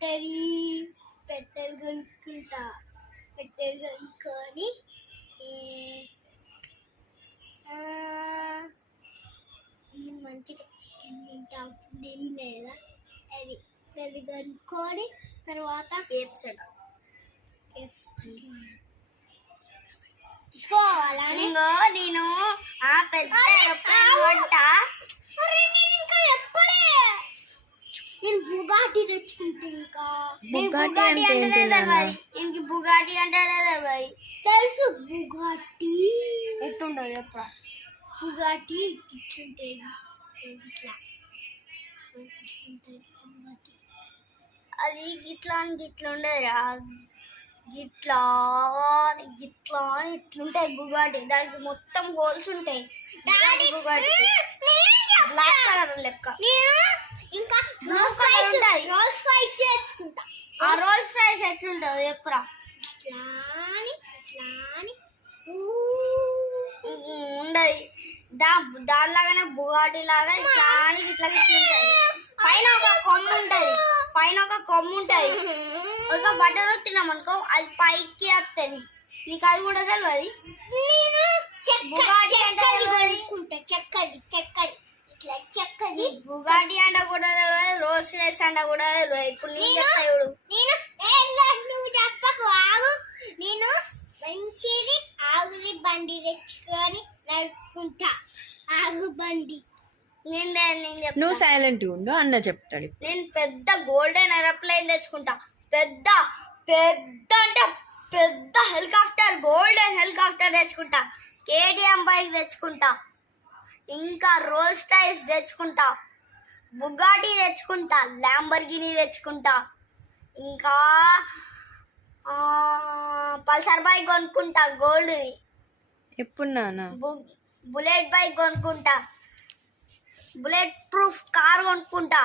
పెట్టెలు కొనుక్కుంటా. పెట్టెలు కొనుక్కొని మంచిగా చికెన్ తింటా. దీని లేదా అది అది కొనుక్కొని తర్వాత తీసుకోవాలా? నేను పెద్ద వంట నేను బుగాటి తెచ్చుకుంటా. ఇంకా బుగాటి అంటే బుగాటి అంటే తెలుసు. బుగాటి ఎట్టుండదు ఎప్పుడు బుగాటి ఇట్లుంటది. అది గిట్లా అని గిట్లా ఉండదురా. గిట్లా గిట్లా ఇట్లుంటాయి బుగాటి. దానికి మొత్తం హోల్స్ ఉంటాయి. బుగాటి బ్లాక్ కలర్ లెక్క. ఇంకా రోల్స్ ఫ్రైస్ తెచ్చుకుంటా. ఆ రోల్స్ ఫ్రైస్ ఎట్లుంటుంది ఎప్పుడా ఉండదు. దానిలాగానే బుగాటి లాగా ఇట్లా ఇట్లా ఇట్లుంటది. పైన ఒక కొమ్ము ఉంటది. ఒక బట్టలు తిన్నామనుకో అది పైకి వస్తుంది. నీకు అది కూడా తెలియదు. చెక్కది బుగాటి అంట కూడా తెలియదు. రోల్స్ రైస్ అంట కూడా తెలియదు. ఇప్పుడు నేను చెప్తా చూడు. నువ్వు చెప్పకు, ఆగు. నేను మంచిది ఆగుని బండి తెచ్చుకొని నడుపుకుంటా. ఆగు బండి. నువ్వు సైలెంట్ ఉండు, అన్న చెప్తాడు. నేను పెద్ద గోల్డెన్ ఏరోప్లేన్ తెచ్చుకుంటా. పెద్ద పెద్ద అంటే పెద్ద హెలికాప్టర్, గోల్డెన్ హెలికాప్టర్ తెచ్చుకుంటా. కేటీఎం బైక్ తెచ్చుకుంటా. ఇంకా రోల్స్ రాయిస్ తెచ్చుకుంటా. బుగాటి తెచ్చుకుంటా. ల్యాంబర్గిని తెచ్చుకుంటా. ఇంకా పల్సర్ బైక్ కొనుక్కుంటా గోల్డ్. ఎప్పుడు బుల్లెట్ బైక్ కొనుక్కుంటా. Bullet proof car కొనుక్కుంటా.